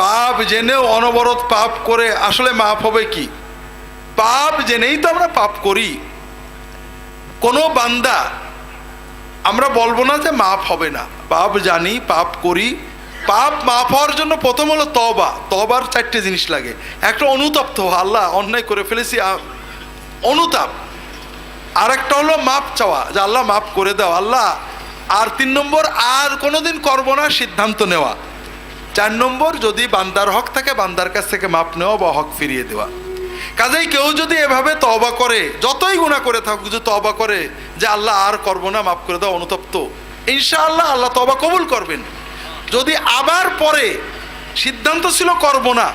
পাপ জেনেও অনবরত পাপ করে আসলে মাফ হবে কি? পাপ জেনেই তো আমরা পাপ করি। কোনো বান্দা, আমরা বলব না যে মাফ হবে না। পাপ জানি, পাপ করি। পাপ মাফ হওয়ার জন্য প্রথম হলো তবা তবার চারটে জিনিস লাগে। একটা অনুতপ্ত আল্লাহ অন্যায় করে ফেলেছি অনুতাপ। আর একটা হলো মাপ চাওয়া, যে আল্লাহ মাফ করে দাও। আল্লাহ, আর তিন নম্বর, আর কোনোদিন করব না সিদ্ধান্ত নেওয়া। চার নম্বর, যদি বান্দার হক থাকে, বান্দার কাছ থেকে মাপ নেওয়া বা হক ফিরিয়ে দেওয়া। কাজেই কেউ যদি এভাবে তবা করে, যতই গুণা করে থাকুক, যদি তবা করে যে আল্লাহ আর করব না মাফ করে দাও অনুতপ্ত, ইনশাআল্লাহ আল্লাহ তবা কবুল করবেন। যদি আবার পরে সিদ্ধান্ত ছিল করব না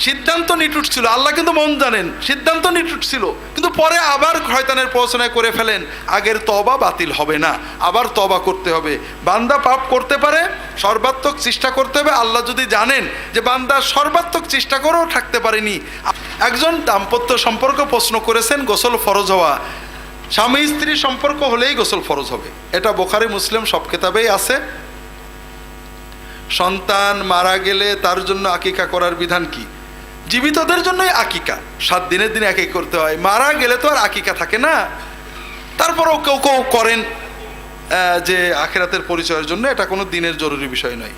সিদ্ধান্ত নিটুট ছিল। আল্লাহ কিন্তু মন জানেন, সিদ্ধান্ত নিটুট ছিল। কিন্তু পরে আবার শয়তানের প্রচনায় করে ফেলেন, আগের তবা বাতিল হবে না, আবার তবা করতে হবে। বান্দা পাপ করতে পারে, সর্বাত্মক চেষ্টা করতে হবে। আল্লাহ যদি জানেন যে বান্দা সর্বাত্মক চেষ্টা করেও থাকতে পারেনি। একজন দাম্পত্য সম্পর্ক প্রশ্ন করেছেন, গোসল ফরজ হওয়া। স্বামী স্ত্রী সম্পর্ক হলেই গোসল ফরজ হবে। এটা বোখারি, মুসলিম সব কেতাবেই আছে। সন্তান মারা গেলে তার জন্য আকিকা করার বিধান কি? জীবিতদের জন্যই আকিকা। সাত দিনের দিনে আকিকা করতে হয়। মারা গেলে তো আর আকিকা থাকে না। তারপরেও কেউ কেউ করেন যে আখেরাতের পরিচয়ের জন্য এটা কোনো দিনের জরুরি বিষয় নয়।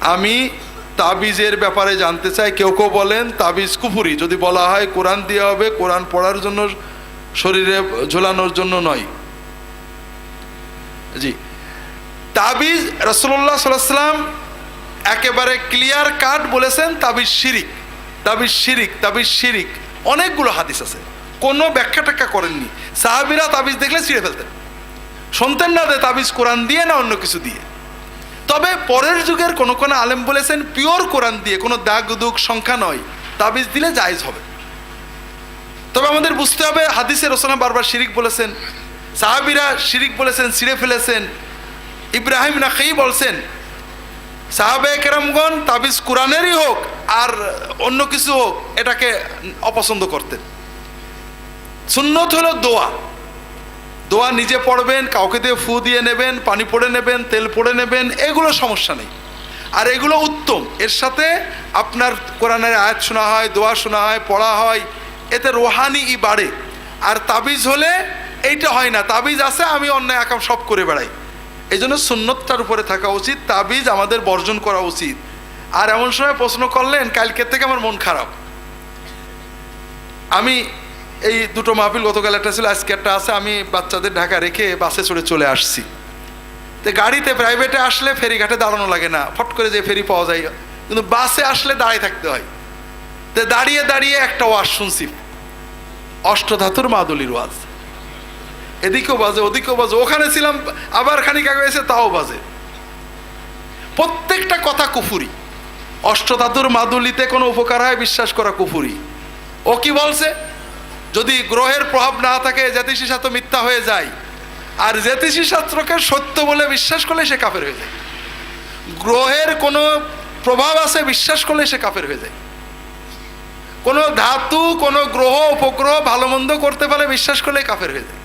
আমি তাবিজের ব্যাপারে জানতে চাই। কেউ কেউ বলেন তাবিজ কুফুরি। যদি বলা হয় কোরআন দেওয়া হবে, কোরআন পড়ার জন্য, শরীরে ঝোলানোর জন্য নয়। জি। তাবিজ রসল্লাহ সাল্লাম একেবারে ক্লিয়ার কাট বলেছেন তাবিজ শিরিক তাবিজ শিরিক তাবিজ শিরিক। অনেকগুলো হাদিস আছে। কোনো ব্যাখ্যা ট্যাখ্যা করেননি। সাহাবিরা তাবিজ দেখলে ছিঁড়ে ফেলতেন। শুনতেন না যে তাবিজ কোরআন দিয়ে না অন্য কিছু দিয়ে। তবে পরের যুগের কোনো কোনো আলেম বলেছেন, পিওর কোরআন দিয়ে, কোনো দাগ দুগ সংখ্যা নয়। তাবিজ দিলে জায়জ হবে। তবে আমাদের বুঝতে হবে হাদিসের রসনা বারবার শিরিক বলেছেন, সাহাবিরা শিরিক বলেছেন, ছিঁড়ে ফেলেছেন। ইব্রাহিম নাকি বলছেন সাহাবে কেরামগণ তাবিজ কোরআনেরই হোক আর অন্য কিছু হোক, এটাকে অপছন্দ করতেন। সুন্নত হলো দোয়া। দোয়া নিজে পড়বেন, কাউকে দিয়ে ফু দিয়ে নেবেন, পানি পড়ে নেবেন, তেল পড়ে নেবেন, এগুলো সমস্যা নেই। আর এগুলো উত্তম। এর সাথে আপনার কোরআনের আয়াত শোনা হয়, দোয়া শোনা হয়, পড়া হয়, এতে রোহানি ই বাড়ে। আর তাবিজ হলে এইটা হয় না। তাবিজ আছে, আমি অন্যায় একাম সব করে বেড়াই। এই জন্য সুন্নতটার উপরে থাকা উচিত, তাবিজ আমাদের বর্জন করা উচিত। আর এমন সময় প্রশ্ন করলেন, কালকের থেকে আমার মন খারাপ? আমি এই দুটো মাহফিল গতকাল একটা ছিল, আজকে একটা আছে, আমি বাচ্চাদের ঢাকা রেখে বাসে চড়ে চলে আসছি। তো গাড়িতে প্রাইভেটে আসলে ফেরিঘাটে দাঁড়ানো লাগে না, ফট করে যে ফেরি পাওয়া যায়, কিন্তু বাসে আসলে দাঁড়িয়ে থাকতে হয়। তো দাঁড়িয়ে দাঁড়িয়ে একটা ওয়াজ শুনছি, অষ্টধাতুর মাদুলির ওয়াজ। এদিকেও বাজে, ওদিকেও বাজে। ওখানে ছিলাম, আবার খানিক আগে এসে তাও বাজে। প্রত্যেকটা কথা কুফুরি। অষ্টধাতুর মাদুলিতে কোনো উপকার হয়, বিশ্বাস করা কুফুরি। ও কি বলছে? যদি গ্রহের প্রভাব না থাকে, জ্যোতিষী শাস্ত্র মিথ্যা হয়ে যায়। আর জ্যোতিষী শাস্ত্রকে সত্য বলে বিশ্বাস করলে সে কাফের হয়ে যায়। গ্রহের কোনো প্রভাব আছে, বিশ্বাস করলে সে কাফের হয়ে যায়। কোনো ধাতু, কোনো গ্রহ, উপগ্রহ ভালো মন্দ করতে পারে বিশ্বাস করলে কাফের হয়ে যায়।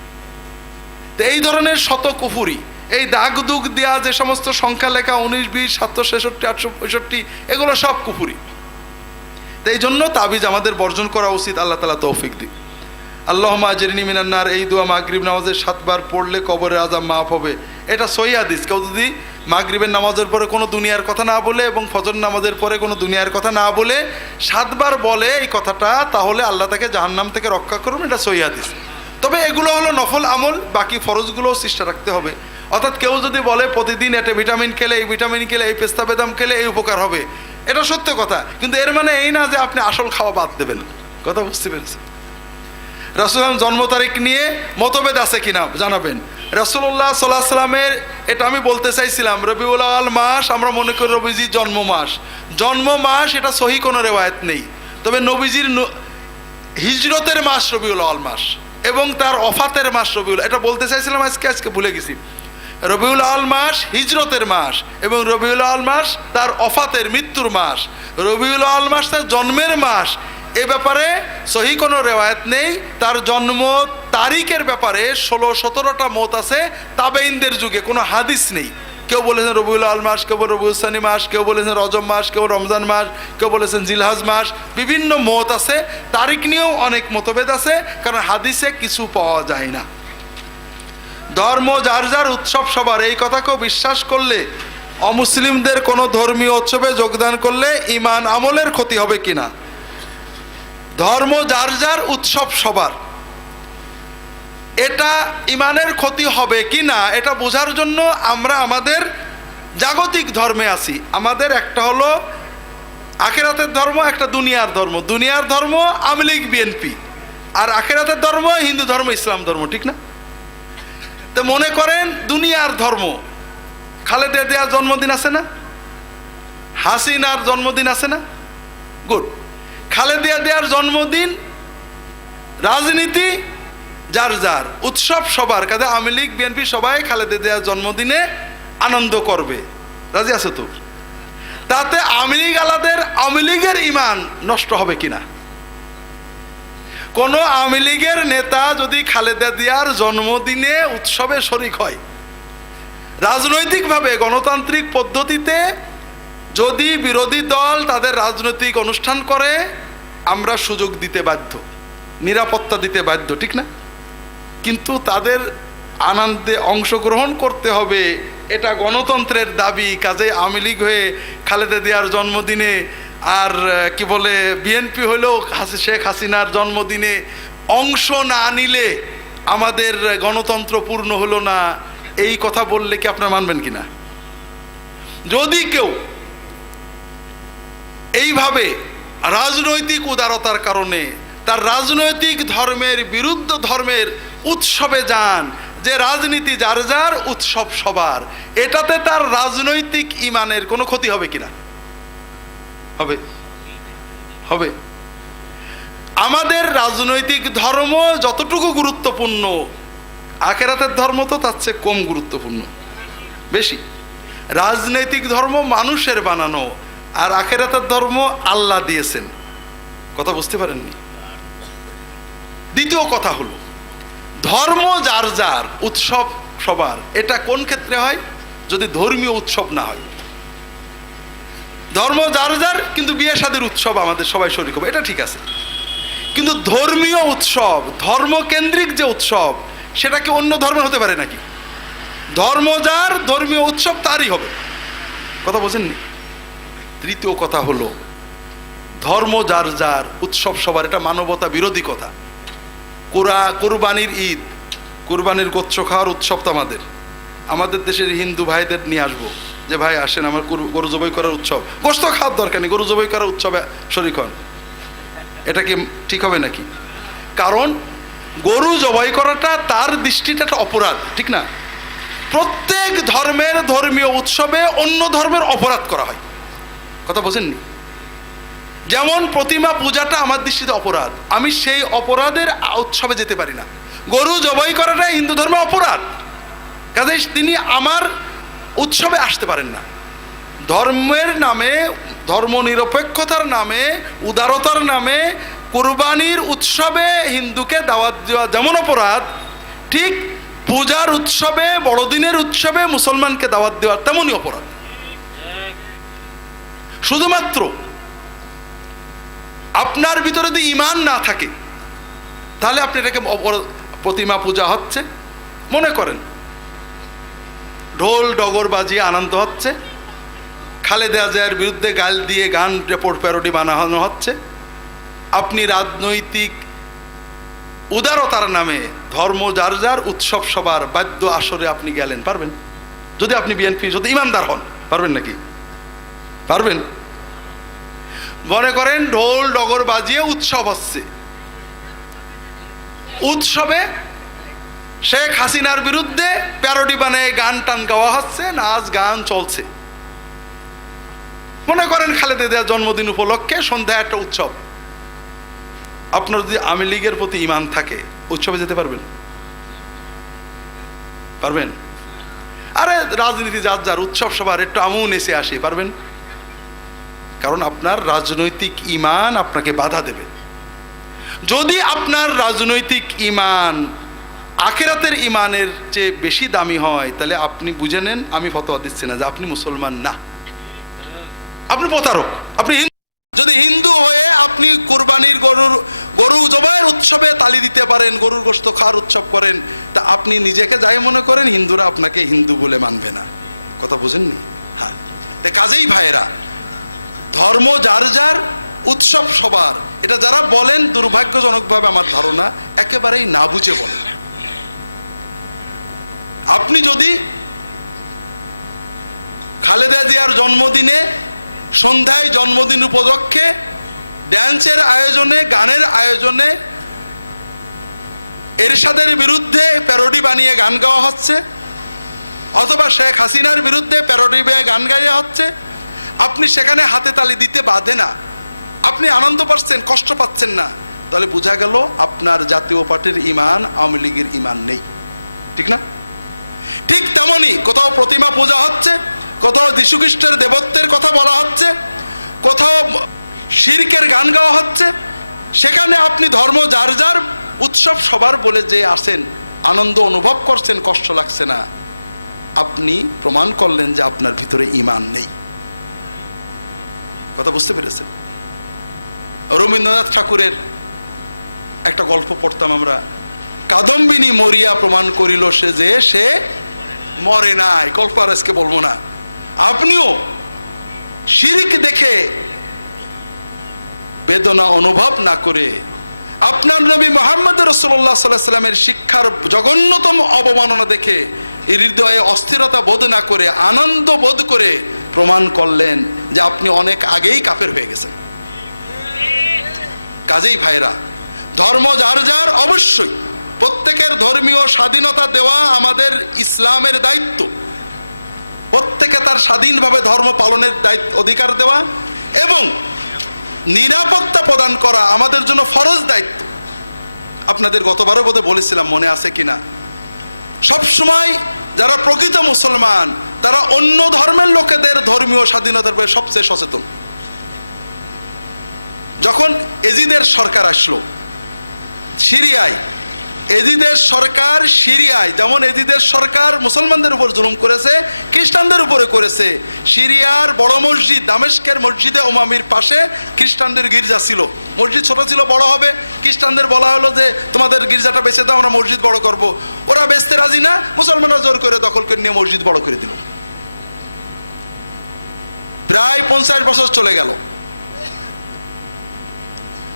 তো এই ধরনের শত কুফুরি, এই দাগ দুগ দেওয়া যে সমস্ত সংখ্যা লেখা উনিশ, বিশ, সাতশো, ছেষট্টি, আটশো, পঁয়ষট্টি, এগুলো সব কুফুরি। তো এই জন্য তাবিজ আমাদের বর্জন করা উচিত, আল্লাহ তালা তৌফিক দিক। আল্লাহ মাজরিনী মিনান্নার এই দোয়া মাগরিব নামাজের সাতবার পড়লে কবরের আজাম মাফ হবে। এটা সই হাদিস, কেউ যদি মাগরিবের নামাজের পরে কোনো দুনিয়ার কথা না বলে এবং ফজর নামাজের পরে কোনো দুনিয়ার কথা না বলে সাতবার বলে এই কথাটা, তাহলে আল্লাহ তাকে জাহান্নাম থেকে রক্ষা করবেন এটা সই হাদিস। তবে এগুলো হলো নফল আমল, বাকি ফরজগুলোও চেষ্টা রাখতে হবে। অর্থাৎ কেউ যদি বলে, প্রতিদিন এটা ভিটামিন খেলে, এই ভিটামিন খেলে, এই পেস্তা বেদাম খেলে, এই উপকার হবে। এটা সত্য কথা, কিন্তু এর মানে এই না যে আপনি আসল খাওয়া বাদ দেবেন। কথা বুঝতে পেরেছেন? রসুলাম জন্ম তারিখ নিয়ে মতভেদ আছে কিনা জানাবেন। রসুল্লাহ সাল্লাহ সাল্লামের এটা আমি বলতে চাইছিলাম, রবিউল আল মাস, আমরা মনে করি রবিজির জন্ম মাস। জন্ম মাস, এটা সহি কোনো রেওয়ায়ত নেই। তবে নবীজির হিজরতের মাস রবিউল আল মাস। এবং তার অফাতের মাস রবিউল এটা বলতে চাইছিলাম আজকে আজকে ভুলে গেছি। রবিউল আল মাস হিজরতের মাস এবং রবিউল আল মাস তার অফাতের মৃত্যুর মাস। রবিউল আল মাস তার জন্মের মাস। এ ব্যাপারে সহি কোনো রেওয়ায়ত নেই। তার জন্ম তারিখের ব্যাপারে ষোলো সতেরোটা মত আছে। তাবেইনদের যুগে কোনো হাদিস নেই। কেউ বলেছেন রবিউল আল মাস, কেউ রবিউল সানি মাস, কেউ বলেছেন রজব মাস, কেউ রমজান মাস, কেউ বলেছেন জিলহাজ মাস, বিভিন্ন মত আছে। তারিখ নিয়েও অনেক মতভেদ আছে, কারণ হাদিসে কিছু পাওয়া যায় না। ধর্ম যার যার উৎসব সবার, এই কথাকেও বিশ্বাস করলে অমুসলিমদের কোনো ধর্মীয় উৎসবে যোগদান করলে ইমান আমলের ক্ষতি হবে কিনা? ধর্ম যার যার উৎসব সবার এটা ইমানের ক্ষতি হবে কি না, এটা বোঝার জন্য আমরা আমাদের জাগতিক ধর্মে আছি। আমাদের একটা হলো আখেরাতের ধর্ম, একটা দুনিয়ার ধর্ম। দুনিয়ার ধর্ম আমলিগ বিএনপি। আর আখেরাতের ধর্ম হিন্দু ধর্ম, ইসলাম ধর্ম, ঠিক না? তো মনে করেন দুনিয়ার ধর্ম, খালেদা দেয়ার জন্মদিন আছে না? হাসিনার জন্মদিন আছে না? গুড। খালেদা দেয়ার জন্মদিন রাজনীতি যার যার উৎসব সবার কাজে আওয়ামী লীগ, বিএনপি সবাই খালেদা দেয়ার জন্মদিনে আনন্দ করবে। রাজি আছো তো? তাতে আওয়ামী লীগ আলাদের, আওয়ামী লীগের ইমান নষ্ট হবে কিনা? কোন আওয়ামী লীগের নেতা যদি খালেদা দিয়ার জন্মদিনে উৎসবে শরিক হয়, রাজনৈতিকভাবে, গণতান্ত্রিক পদ্ধতিতে যদি বিরোধী দল তাদের রাজনৈতিক অনুষ্ঠান করে, আমরা সুযোগ দিতে বাধ্য, নিরাপত্তা দিতে বাধ্য, ঠিক না? কিন্তু তাদের আনন্দে অংশগ্রহণ করতে হবে। এটা গণতন্ত্রের দাবি। কাজে আওয়ামী লীগ হয়ে খালেদা দিয়ার জন্মদিনে আর কি বলে, বিএনপি হলেও শেখ হাসিনার জন্মদিনে অংশ না নিলে আমাদের গণতন্ত্র পূর্ণ হলো না। এই কথা বললে কি আপনারা মানবেন কিনা? যদি কেউ এইভাবে রাজনৈতিক উদারতার কারণে, তার রাজনৈতিক ধর্মের বিরুদ্ধ ধর্মের উৎসবে যান। যে রাজনীতি যার যার, উৎসব সবার। এটাতে তার রাজনৈতিক ইমানের কোনো ক্ষতি হবে কিনা হবে। হবে। আমাদের রাজনৈতিক ধর্ম যতটুকু গুরুত্বপূর্ণ, আখেরাতের ধর্ম তো তার চেয়ে কম গুরুত্বপূর্ণ। বেশি। রাজনৈতিক ধর্ম মানুষের বানানো, আর আখেরাতের ধর্ম আল্লাহ দিয়েছেন। কথা বুঝতে পারেননি? দ্বিতীয় কথা হলো ধর্ম যার যার, উৎসব সবার। এটা কোন ক্ষেত্রে হয়? যদি ধর্মীয় উৎসব না হয়। ধর্ম যার যার, কিন্তু বিয়ে শাদীর উৎসব আমাদের সবাই শরীর হবে এটা ঠিক আছে। কিন্তু ধর্মীয় উৎসব, ধর্মকেন্দ্রিক যে উৎসব, সেটা কি অন্য ধর্মের হতে পারে নাকি? ধর্ম যার, ধর্মীয় উৎসব তারই হবে। কথা বোঝেননি? তৃতীয় কথা হলো, ধর্ম যার যার, উৎসব সবার, এটা মানবতা বিরোধী কথা। কোরআ কোরবানির ঈদ, কোরবানির গোচ্ছ খাওয়ার উৎসব তো আমাদের। আমাদের দেশের হিন্দু ভাইদের নিয়ে আসব। যে ভাই, আসেন আমার গরু জবাই করার উৎসব। গোস্ত খাওয়ার দরকার নেই, গরু জবাই করার উৎসবে শরিক হন এটা কি ঠিক হবে নাকি? কারণ গরু জবাই করাটা তার দৃষ্টিটা একটা অপরাধ, ঠিক না? প্রত্যেক ধর্মের ধর্মীয় উৎসবে অন্য ধর্মের অপরাধ করা হয়। কথা বোঝেননি? যেমন প্রতিমা পূজাটা আমার দৃষ্টিতে অপরাধ। আমি সেই অপরাধের উৎসবে যেতে পারি না। গরু জবাই করাটা হিন্দু ধর্মে অপরাধ। কাজে তিনি আমার উৎসবে আসতে পারেন না। ধর্মের নামে ধর্ম নিরপেক্ষতার নামে, উদারতার নামে, কুরবানির উৎসবে হিন্দুকে দাওয়াত দেওয়া যেমন অপরাধ, ঠিক পূজার উৎসবে, বড়দিনের উৎসবে মুসলমানকে দাওয়াত দেওয়া তেমনই অপরাধ। শুধুমাত্র আপনার ভিতরে যদি ইমান না থাকে, তাহলে আপনি এটাকে প্রতিমা পূজা হচ্ছে। মনে করেন, ঢোল ডগর বাজিয়ে আনন্দ হচ্ছে, খালেদা জিয়ার বিরুদ্ধে গাল দিয়ে গান, রেপোর্ট, প্যারোডি বানানো হচ্ছে। আপনি রাজনৈতিক উদারতার নামে ধর্ম যার যার উৎসব সবার বাদ্য আসরে আপনি গেলেন, পারবেন? যদি আপনি বিএনপি, যদি ইমানদার হন, পারবেন নাকি? পারবেন? মনে করেন ঢোল, ডগর বাজিয়ে উৎসব হচ্ছে। উৎসবে শেখ হাসিনার বিরুদ্ধে প্যারোডি বানায় গান টান গাওয়া হচ্ছে, নাচ গান চলছে। মনে করেন খালেদা জন্মদিন উপলক্ষে সন্ধ্যায় একটা উৎসব। আপনার যদি আওয়ামী লীগের প্রতি ইমান থাকে, উৎসবে যেতে পারবেন? পারবেন? আরে, রাজনীতি যার যার, উৎসব সবার একটু আমুন এসে আসে, পারবেন? কারণ আপনার রাজনৈতিক ইমান আপনাকে বাধা দেবে। যদি আপনার রাজনৈতিক ইমান আখেরাতের ইমানের যে বেশি দামি হয়, তাহলে আপনি বুঝে নেন, আমি ফতোয়া দিচ্ছি না যে আপনি মুসলমান না। আপনি প্রতারক, আপনি যদি হিন্দু হয়ে আপনি কোরবানির গরুর, গরু জবাইয়ের উৎসবে তালি দিতে পারেন, গরুর গোস্ত খাওয়ার উৎসব করেন, তা আপনি নিজেকে যাই মনে করেন, হিন্দুরা আপনাকে হিন্দু বলে মানবে না। কথা বুঝেননি? হ্যাঁ। কাজেই ভাইয়েরা ধর্ম যার যার, উৎসব সবার। এটা যারা বলেন, দুর্ভাগ্যজনকভাবে আমার ধারণা একেবারেই না বুঝে বলেন আপনি যদি খালেদা জিয়ার জন্মদিনে, সন্ধ্যায় জন্মদিন উপলক্ষে ড্যান্সের আয়োজনে, গানের আয়োজনে এরশাদের বিরুদ্ধে প্যারোডি বানিয়ে গান গাওয়া হচ্ছে, অথবা শেখ হাসিনার বিরুদ্ধে প্যারোডি বানিয়ে গান গাইয়া হচ্ছে আপনি সেখানে হাতে তালি দিতে বাধে না। আপনি আনন্দ পাচ্ছেন, কষ্ট পাচ্ছেন না। তাহলে বোঝা গেল আপনার জাতীয় পার্টির ইমান আওয়ামী লীগের ইমান নেই। ঠিক না? ঠিক তেমনই কোথাও প্রতিমা পূজা হচ্ছে, কোথাও যীশুখ্রিস্টের দেবত্বের কথা বলা হচ্ছে, কোথাও শিরকের গান গাওয়া হচ্ছে, সেখানে আপনি ধর্ম যার যার, উৎসব সবার বলে যে আসেন, আনন্দ অনুভব করছেন, কষ্ট লাগছে না। আপনি প্রমাণ করলেন যে আপনার ভিতরে ইমান নেই। কথা বুঝতে পেরেছেন? রবীন্দ্রনাথ ঠাকুরের একটা গল্প পড়তাম আমরা। কাদম্বিনী মরিয়া প্রমাণ করিল সে যে সে মরে নাই। গল্প আর আজকে বলব না। আপনিও শিরিক দেখে বেদনা অনুভব না করে আপনার নবী মোহাম্মদ রসোল্লা সাল্লামের শিক্ষার জঘন্যতম অবমাননা দেখে হৃদয়ে অস্থিরতা বোধ না করে, আনন্দ বোধ করে প্রমাণ করলেন যে আপনি অনেক আগেই কাফের হয়ে গেছেন। কাজেই ভাইরা ধর্ম যার যার অবশ্যই। প্রত্যেকের ধর্মীয় স্বাধীনতা দেওয়া আমাদের ইসলামের দায়িত্ব। প্রত্যেকে তার স্বাধীনভাবে ধর্ম পালনের দায়িত্ব, অধিকার দেওয়া এবং নিরাপত্তা প্রদান করা আমাদের জন্য ফরজ দায়িত্ব। আপনাদের গতবারও বোধহয় বলেছিলাম, মনে আছে কিনা? সবসময় যারা প্রকৃত মুসলমান তারা অন্য ধর্মের লোকেদের ধর্মীয় স্বাধীনতার ব্যাপারে সবচেয়ে সচেতন। যখন এজিদের সরকার আসলো সিরিয়ায় এজিদের সরকার সিরিয়ায়, যেমন এজিদের সরকার মুসলমানদের উপর জুলুম করেছে, খ্রিস্টানদের উপরে করেছে। সিরিয়ার বড় মসজিদ, দামেস্কের মসজিদে ওমামির পাশে খ্রিস্টানদের গির্জা ছিল। মসজিদ ছোট ছিল, বড় হবে। খ্রিস্টানদের বলা হলো যে, তোমাদের গির্জাটা বেঁচে দাও, আমরা মসজিদ বড় করব। ওরা বেচতে রাজি না, মুসলমানরা জোর করে দখল করে নিয়ে মসজিদ বড় করে দিল। প্রায় পঞ্চাশ বছর চলে গেল।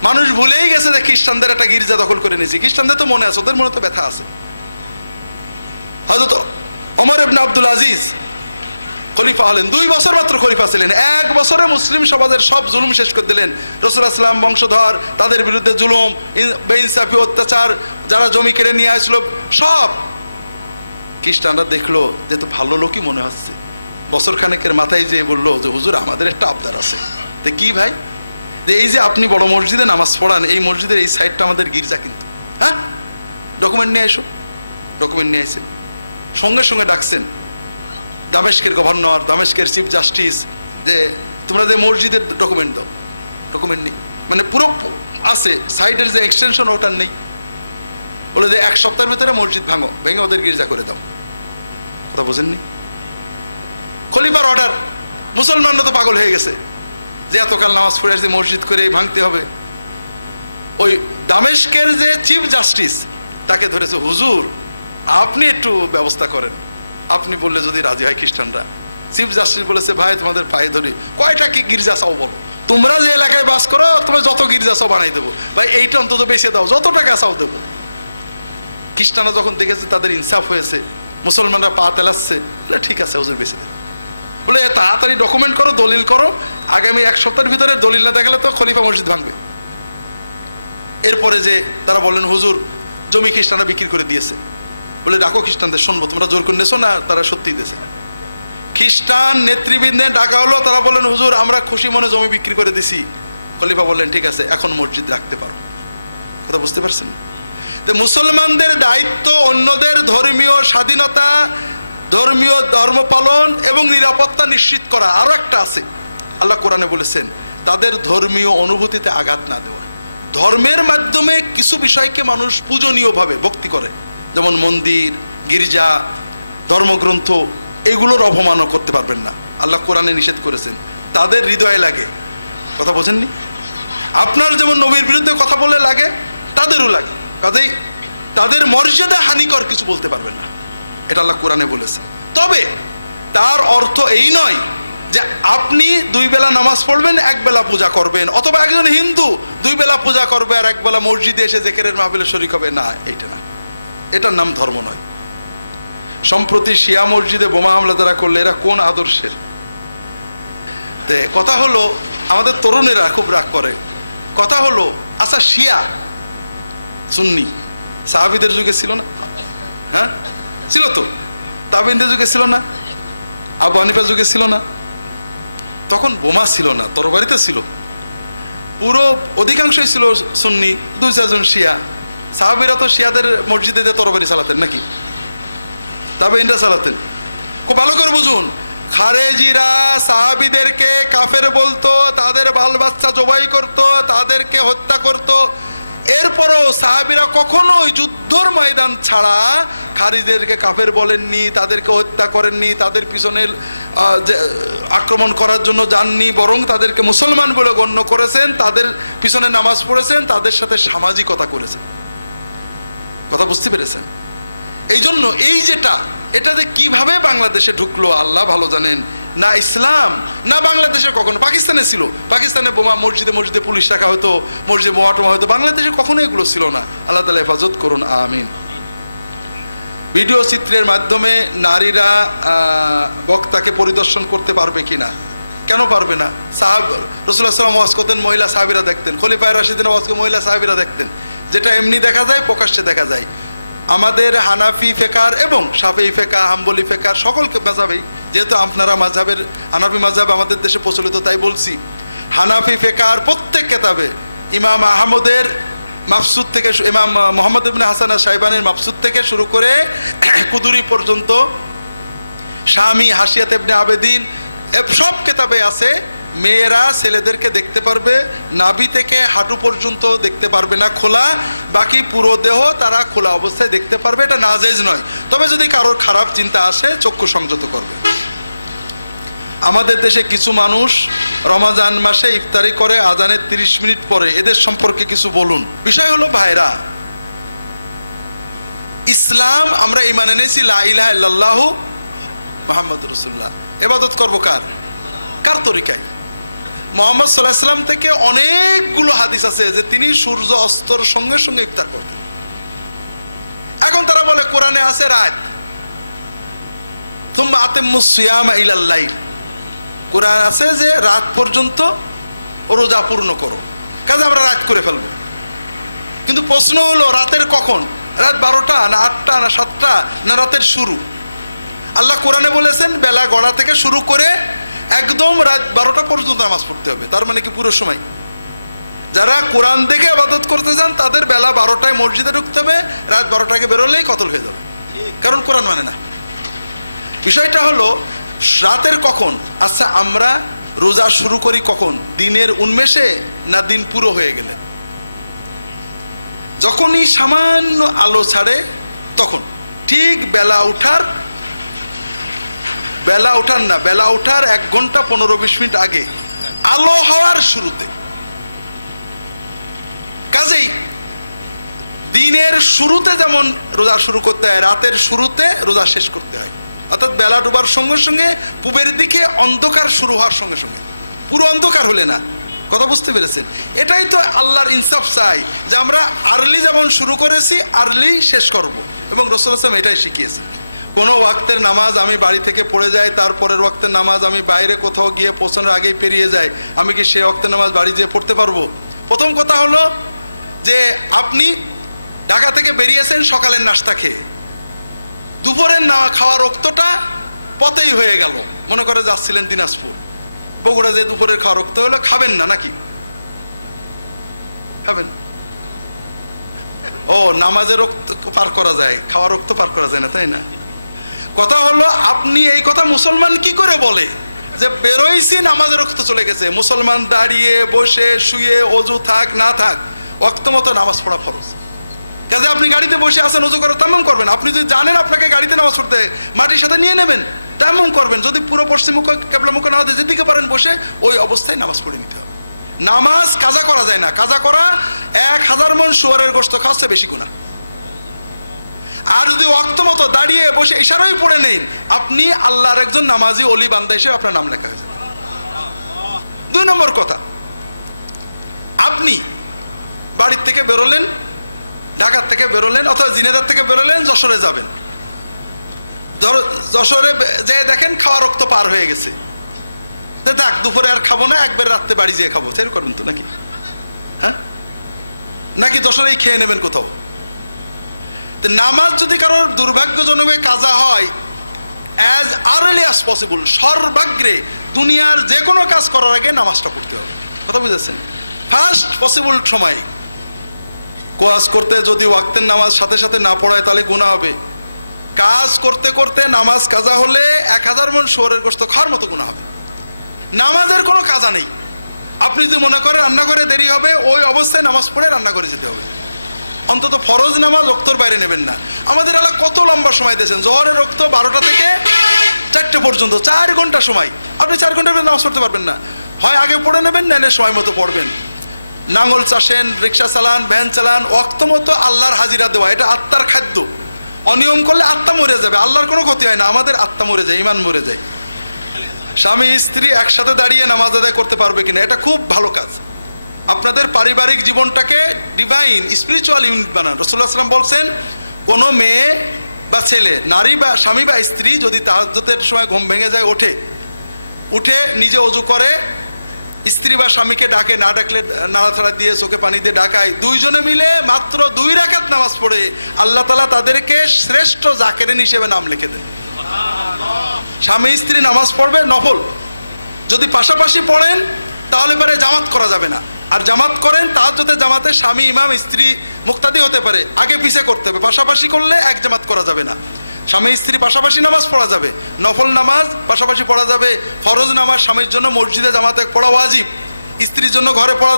মানুষ ভুলেই গেছে যে খ্রিস্টানদের একটা গির্জা দখল করে নিয়েছি। খ্রিস্টানদের তো মনে আছে, ওদের মনে তো ব্যথা আছে। হয়তো অমর ইবনে আব্দুল আজিজ খলিফা হলেন, দুই বছর মাত্র খলিফা ছিলেন। এক বছরে মুসলিম সমাজের সব জুলুম শেষ করে দিলেন। রসুল আসলাম বংশধর, তাদের বিরুদ্ধে জুলুম, ইন- বেইনসাফি, অত্যাচার, যারা জমি কেড়ে নিয়ে আসলো, সব। খ্রিস্টানরা দেখল যে তো ভালো লোকই মনে হচ্ছে। বছর খানেকের মাথায় যেয়ে বলল যে, হুজুর, আমাদের একটা আবদার আছে। তো কি ভাই? যে এই যে আপনি বড় মসজিদে নামাজ পড়ান, এই মসজিদের এই সাইডটা আমাদের গির্জা কিন্তু। হ্যাঁ? ডকুমেন্ট নিয়ে এসো। ডকুমেন্ট নিয়ে এসে। সঙ্গে সঙ্গে ডাকছেন দামেস্কের গভর্নর, দামেস্কের চিফ জাস্টিস, যে তোমরা যে মসজিদের ডকুমেন্ট দাও। ডকুমেন্ট নেই। মানে পুরো আছে, সাইডের যে এক্সটেনশন ওটার নেই। বলে যে এক সপ্তাহের ভিতরে মসজিদ ভাঙো, ভেঙে ওদের গির্জা করে দাও। কথা বোঝেননি? খলিফার অর্ডার মুসলমানরা তো পাগল হয়ে গেছে। যে এতকাল নামাজ পড়ে আসছে, মসজিদ করে ভাঙতে হবে। ওই দামেস্কের যে চিফ জাস্টিস, তাকে ধরেছে, হুজুর, আপনি একটু ব্যবস্থা করেন। আপনি বললে, যদি রাজি হয় খ্রিস্টানরা। চিফ জাস্টিস বলেছে, ভাই, তোমাদের পায়ে ধরি। কয়টা কি গির্জা চাও বলো? তোমরা যে এলাকায় বাস করো তুমি যত গির্জা চাও বানাই দেবো। ভাই, এইটা অন্তত বেছে দাও, যত টাকা চাও দেবো। খ্রিস্টানরা যখন দেখেছে, তাদের ইনসাফ হয়েছে, মুসলমানরা পা তেলাচ্ছে, বলে, ঠিক আছে, হুজুর বেছে দেবে বলে তাড়াতাড়ি ডকুমেন্ট করো, দলিল করো আগামী এক সপ্তাহের ভিতরে দলিল না দেখালে তো খলিফা মসজিদ ভাঙবে। এরপরে যে তারা বললেন, হুজুর, জমি খ্রিস্টানরা বিক্রি করে দিয়েছে। বলে, ডাকো খ্রিস্টানদের, শুনব, তোমরা জোর করে নেছো না, তারা সত্যিই দিয়েছে। খ্রিস্টান নেতৃবৃন্দে ডাকা হলো, তারা বললেন, হুজুর, আমরা খুশি মনে জমি বিক্রি করে দিছি। খলিফা বললেন, ঠিক আছে, এখন মসজিদ রাখতে পারো। কথা বুঝতে পারছেন? তো মুসলমানদের দায়িত্ব অন্যদের ধর্মীয় স্বাধীনতা, ধর্মীয় ধর্ম পালন এবং নিরাপত্তা নিশ্চিত করা। আরও একটা আছে। আল্লাহ কোরআনে বলেছেন, তাদের ধর্মীয় অনুভূতিতে আঘাত না দেওয়া। ধর্মের মাধ্যমে কিছু বিষয়কে মানুষ পূজনীয়ভাবে ভক্তি করে। যেমন মন্দির, গির্জা, ধর্মগ্রন্থ, এগুলোর অপমানও করতে পারবেন না। আল্লাহ কোরআনে নিষেধ করেছেন, তাদের হৃদয়ে লাগে। কথা বোঝেননি? আপনার যেমন নবীর বিরুদ্ধে কথা বলে লাগে, তাদেরও লাগে। কাজেই তাদের মর্যাদা হানিকর কিছু বলতে পারবেন না। এটা আল্লাহ কোরআনে বলেছে তবে তার অর্থ এই নয় যে আপনি দুই বেলা নামাজ পড়বেন, এক বেলা পূজা করবেন। অথবা একজন হিন্দু দুই বেলা পূজা করবে আর এক বেলা মসজিদে এসে জেকেরের মাহফিলে শরিক হবে। না, এইটা না। এটার নাম ধর্ম নয়। সম্প্রতি শিয়া মসজিদে বোমা হামলা যারা করলে, এরা কোন আদর্শের? কথা হলো, আমাদের তরুণেরা খুব রাগ করে। কথা হলো আচ্ছা শিয়া, সুন্নি, সাহাবিদের যুগে ছিল না? হ্যাঁ? ছিল তো। তাবিনদের যুগে ছিল না? আবু হানিফার যুগে ছিল না? তখন বোমা ছিল না, তরবারিতে ছিল। পুরো অধিকাংশই ছিল সুন্নি, দুই চারজন শিয়া। সাহাবিরা তো শিয়াদের মসজিদে দিয়ে তরবারি চালাতেন নাকি? তবে ইন্দ্রা চালাতেন। খুব ভালো করে বুঝুন, খারেজিরা সাহাবিদেরকে কাফের বলতো, তাদের বাল বাচ্চা জবাই করতো, তাদেরকে হত্যা করত এরপরও সাহাবিরা কখনোই যুদ্ধর ময়দান ছাড়া খারিজদেরকে কাফের বলেননি, তাদেরকে হত্যা করেননি, তাদের পিছনে আক্রমণ করার জন্য যাননি, বরং তাদেরকে মুসলমান বলে গণ্য করেছেন, তাদের পিছনে নামাজ পড়েছেন, তাদের সাথে সামাজিকতা করেছেন। কথা বুঝতে পেরেছেন? এই জন্য এই যেটা, এটা যে কীভাবে বাংলাদেশে ঢুকলো, আল্লাহ ভালো জানেন না ইসলাম, না বাংলাদেশে কখনো। পাকিস্তানে ছিল। পাকিস্তানে বোমা, মসজিদে মসজিদে পুলিশ রাখা হতো, মসজিদে বোমা টোমা হতো। বাংলাদেশে কখনো এগুলো ছিল না। আল্লাহ তালা হেফাজত করুন, আমিন। ভিডিও চিত্রের মাধ্যমে নারীরা বক্তাকে পরিদর্শন করতে পারবে কিনা? কেন পারবে না? সাহাব রসুল্লাহ সাল্লাম ওয়াজ করতেন মহিলা সাহাবিরা দেখতেন। খলিফায় রাশিদিন ওয়াজ করে মহিলা সাহাবিরা দেখতেন। যেটা এমনি দেখা যায়, প্রকাশ্যে দেখা যায়। আমাদের হানাফি ফেকার এবং সাফেই ফেকা, হাম্বলি ফেকার সকলকে মাঝাবেই যেহেতু আপনারা মাঝাবের হানাফি মাঝাব আমাদের দেশে প্রচলিত, তাই বলছি। হানাফি ফেকার প্রত্যেক কেতাবে ইমাম আহমদের মাফসুদ থেকে ইমাম মোহাম্মদ ইবনে হাসান সাহেবানের মাফসুদ থেকে শুরু করে কুদুরি পর্যন্ত স্বামী হাসিয়াত ইবনে আবেদিন সব কেতাবে আছে। মেয়েরা ছেলেদেরকে দেখতে পারবে, নাভি থেকে হাঁটু পর্যন্ত দেখতে পারবে না খোলা, বাকি পুরো দেহ তারা খোলা অবস্থায় দেখতে পারবে, এটা নাজেজ নয়। তবে যদি কারোর খারাপ চিন্তা আসে, চক্ষু সংযত করবে। আমাদের দেশে কিছু মানুষ রমাজান মাসে ইফতারি করে, আজানের তিরিশ মিনিট পরে, এদের সম্পর্কে কিছু বলুন। বিষয় হলো ভাইরা, ইসলাম আমরা ইমান এনেছি, লা ইলাহা ইল্লাল্লাহু মোহাম্মদ রসুল্লাহ এবাদত করব কার? কার তরিকায়? মোহাম্মদ সাল্লাহ সাল্লাম থেকে অনেকগুলো হাদিস আছে যে তিনি সূর্য অস্তর সঙ্গে সঙ্গে ইফতার করতেন। এখন তারা বলে, কোরআনে আছে রাত। তুম আতেম্মু সিয়ামা ইলাল কোরআন আছে যে রাত পর্যন্ত রোজা পূর্ণ করো। কাজে আমরা রাত করে ফেলব। কিন্তু প্রশ্ন হলো, রাতের কখন? রাত বারোটা না আটটা না সাতটা না রাতের শুরু? আল্লাহ কোরআনে বলেছেন, বেলা গড়া থেকে শুরু করে একদম রাত বারোটা পর্যন্ত নামাজ পড়তে হবে, তার মানে কি পুরো সময়? যারা কোরআন দেখে আবাদত করতে চান তাদের বেলা বারোটায় মসজিদে ঢুকতে হবে, রাত বারোটাকে বেরোলেই কতল হয়ে যাবে। কারণ কোরআন মানে না। বিষয়টা হলো, রাতের কখন? আচ্ছা আমরা রোজা শুরু করি কখন? দিনের উন্মেষে না দিন পুরো হয়ে গেলে? যখনই সামান্য আলো ছাড়ে, তখন। ঠিক বেলা ওঠার বেলা ওঠার না, বেলা ওঠার এক ঘণ্টা পনেরো বিশ মিনিট আগে। আলো হওয়ার শুরুতে। কাজেই দিনের শুরুতে যেমন রোজা শুরু করতে হয়, রাতের শুরুতে রোজা শেষ করতে হয়। অর্থাৎ বেলা ডুবার সঙ্গে সঙ্গে পূবের দিকে অন্ধকার শুরু হওয়ার সঙ্গে সঙ্গে। পুরো অন্ধকার হলে না, কথা বুঝতে পেরেছেন? এটাই তো আল্লাহর ইনসাফ চাই যে আমরা আর্লি যেমন শুরু করেছি, আর্লি শেষ করব। এবং রসুল আসলাম এটাই শিখিয়েছেন। কোনো ওয়াক্তের নামাজ আমি বাড়ি থেকে পড়ে যাই তারপরের ওয়াক্তের নামাজ আমি বাইরে কোথাও গিয়ে পৌঁছানোর আগেই পেরিয়ে যাই, আমি কি সেই ওয়াক্তের নামাজ বাড়ি যেয়ে পড়তে পারব? প্রথম কথা হলো যে আপনি ঢাকা থেকে বেরিয়েছেন সকালের নাস্তা খেয়ে। দুপুরের না খাওয়ার রক্তটা পথেই হয়ে গেল। মনে করে যাচ্ছিলেন দিনাজপুর। বগুড়া যে দুপুরের খাওয়া রক্ত হলো, খাবেন না নাকি? খাবেন? ও নামাজের রক্ত পার করা যায় খাওয়ার রক্ত পার করা যায় না, তাই না? কথা হলো, আপনি এই কথা মুসলমান কি করে বলে? যে বেরোইছি, নামাজের রক্ত চলে গেছে। মুসলমান দাঁড়িয়ে, বসে, শুয়ে, অজু থাক, না থাক মতো নামাজ পড়া ফরজ। কাজে আপনি গাড়িতে বসে আসেন উজু করে তেমন করবেন। আপনি যদি জানেন আপনাকে গাড়িতে নামাজ পড়তে, মাটির সাথে নিয়ে নেবেন, তেমন করবেন। যদি পুরো পশ্চিম মুখ, কেবলা মুখে হতে যেদিকে পারেন বসে, ওই অবস্থায় নামাজ পড়ে নিতে হবে। নামাজ কাজা করা যায় না। কাজা করা এক হাজার মন শুয়ারের গোস্ত খাওয়াচ্ছে বেশি গুণা আর যদি অক্ত মতো দাঁড়িয়ে বসে ইশারাই পড়ে নেন, আপনি আল্লাহর একজন নামাজি অলি বান্দা হিসেবে আপনার নাম লেখা হয়েছে। দুই নম্বর কথা, আপনি বাড়ির থেকে বেরোলেন, ঢাকার থেকে বেরোলেন, অথবা জিনেদার থেকে বেরোলেন, যশোরে যাবেন। যশোরে যেয়ে দেখেন খাওয়া রক্ত পার হয়ে গেছে। থাক, দুপুরে আর খাব না, একবার রাত্রে বাড়ি যেয়ে খাব। সেরকম করবেন তো নাকি? হ্যাঁ? নাকি যশোরেই খেয়ে নেবেন কোথাও? নামাজ যদি কারোর দুর্ভাগ্যজনকে কাজা হয় অ্যাজ আর্লি অ্যাজ পসিবল সর্বাগ্রে দুনিয়ার যে কোনো কাজ করার আগে নামাজটা পড়তে হবে। কথা বুঝেছেন? ফার্স্ট পসিবল সময়। কোয়াজ করতে যদি ওয়াক্তের নামাজ সাথে সাথে না পড়ায় তাহলে গুণা হবে। কাজ করতে করতে নামাজ কাজা হলে এক হাজার মন শোরের গোস্ত খাওয়ার মতো গুণা হবে। নামাজের কোনো কাজা নেই। আপনি যদি মনে করেন রান্না করে দেরি হবে, ওই অবস্থায় নামাজ পড়ে রান্না করে যেতে হবে। অন্তত ফরজ নামাজ রক্তর বাইরে নেবেন না। আমাদের এলাকা কত লম্বা সময় দিয়েছেন। জোহরের রক্ত বারোটা থেকে চারটে পর্যন্ত, চার ঘণ্টা সময়। আপনি চার ভিতরে নামাজ পড়তে পারবেন না। হয় আগে পড়ে নেবেন নাহলে সময় মতো পড়বেন। নাঙল চাষেন, রিক্সা চালান, ভ্যান চালান অক্ত মতো আল্লাহর হাজিরা দেওয়া। এটা আত্মার খাদ্য। অনিয়ম করলে আত্মা মরে যাবে। আল্লাহর কোনো ক্ষতি হয় না। আমাদের আত্মা মরে যায় ইমান মরে যায়। স্বামী, স্ত্রী একসাথে দাঁড়িয়ে নামাজ আদায় করতে পারবে কিনা, এটা খুব ভালো কাজ। আপনাদের পারিবারিক জীবনটাকে ডিভাইন স্পিরিচুয়াল ইউনিট বানান। রসুল্লাহ সাল্লাম বলছেন, কোনো মেয়ে বা ছেলে, নারী বা স্বামী বা স্ত্রী যদি তাহাজ্জতের সময় ঘুম ভেঙে যায়, ওঠে। উঠে নিজে অজু করে, স্ত্রী বা স্বামীকে ডাকে, না ডাকলে নাড়াছাড়া দিয়ে চোখে পানি দিয়ে ডাকায়। দুইজনে মিলে মাত্র দুই রাকাত নামাজ পড়ে। আল্লাহ তালা তাদেরকে শ্রেষ্ঠ জাকেরিন হিসেবে নাম লিখে দেন। স্বামী, স্ত্রী নামাজ পড়বে নফল। যদি পাশাপাশি পড়েন, তাহলে পরে জামাত করা যাবে না। আর জামাত করেন তার যদি জামাতে স্বামী, ইমাম, স্ত্রী মুক্তাদি হতে পারে। আগে পিছে করতে হবে, পাশাপাশি করলে এক জামাত করা যাবে না। স্বামী, স্ত্রী পাশাপাশি নামাজ পড়া যাবে। নফল নামাজ পাশাপাশি পড়া যাবে। ফরজ নামাজ স্বামীর জন্য মসজিদে, জামাতে পড়া ওয়াজিব। স্ত্রীর জন্য ঘরে পড়া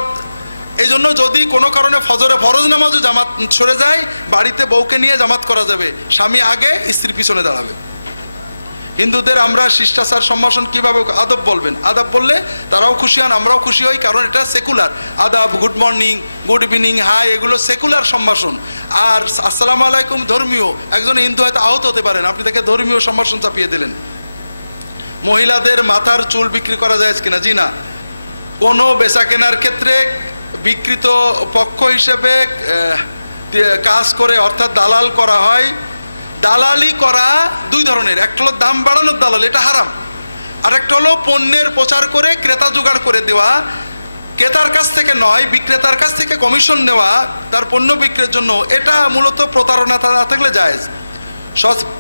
এই জন্য যদি কোনো কারণে ফজরে ফরজ নামাজও জামাত সরে যায়, বাড়িতে বউকে নিয়ে জামাত করা যাবে। স্বামী আগে, স্ত্রী পিছনে দাঁড়াবে। হিন্দুদের আমরা শিষ্টাচার, সম্ভাষণ কীভাবে আদব বলবেন? আদব বললে তারাও খুশি হন, আমরাও খুশি হই, কারণ এটা সেকুলার আদাব good morning good evening hi এগুলো সেকুলার সম্ভাষণ। আর আসসালামু আলাইকুম, ধর্মীয়। একজন হিন্দু হয়তো আহত হতে পারেন, আপনি তাকে ধর্মীয় সম্ভাষণ চাপিয়ে দিলেন। মহিলাদের মাথার চুল বিক্রি করা যায় কিনা? জি না। কোনো বেচা কেনার ক্ষেত্রে বিকৃত পক্ষ হিসেবে কাজ করে অর্থাৎ দালাল করা হয় দালালি করা দুই ধরনের। একটা হলো দাম বাড়ানোর দালাল, এটা হারাম। আর একটা হলো পণ্যের প্রচার করে ক্রেতা জোগাড় করে দেওয়া। ক্রেতার কাছ থেকে নয়, বিক্রেতার কাছ থেকে কমিশন নেওয়া, তার পণ্য বিক্রির জন্য। এটা মূলত প্রতারণা না থাকলে জায়েজ।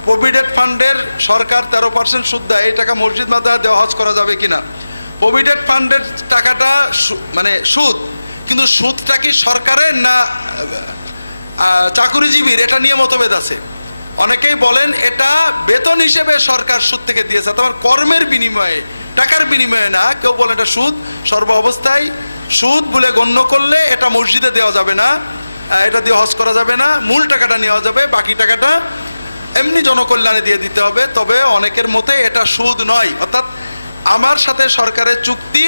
প্রভিডেন্ট ফান্ডের সরকার তেরো পার্সেন্ট সুদ দেয়, এই টাকা মসজিদ মাদ্রাসা দেওয়া হজ করা যাবে কিনা? প্রভিডেন্ট ফান্ডের টাকাটা মানে সুদ। কিন্তু সুদটা কি সরকারের না চাকুরিজীবীর? এটা নিয়ে মতভেদ আছে। অনেকেই বলেন, এটা বেতন হিসেবে সরকার সুদ থেকে দিয়েছে তোমার কর্মের বিনিময়ে, টাকার বিনিময়ে না। কেউ বলে এটা সুদ, সর্ব অবস্থায় সুদ বলে গণ্য করলে এটা মসজিদে দেওয়া যাবে না এটা দিয়ে হজ করা যাবে না, মূল টাকাটা নেওয়া যাবে, বাকি টাকাটা এমনি জনকল্যাণে দিয়ে দিতে হবে। তবে অনেকের মতে এটা সুদ নয়। অর্থাৎ আমার সাথে সরকারের চুক্তি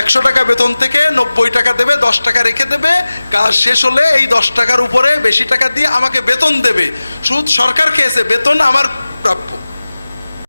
একশো টাকা বেতন থেকে নব্বই টাকা দেবে, দশ টাকা রেখে দেবে। কাজ শেষ হলে এই দশ টাকার উপরে বেশি টাকা দিয়ে আমাকে বেতন দেবে। সুদ সরকার খেয়েছে, বেতন আমার প্রাপ্য।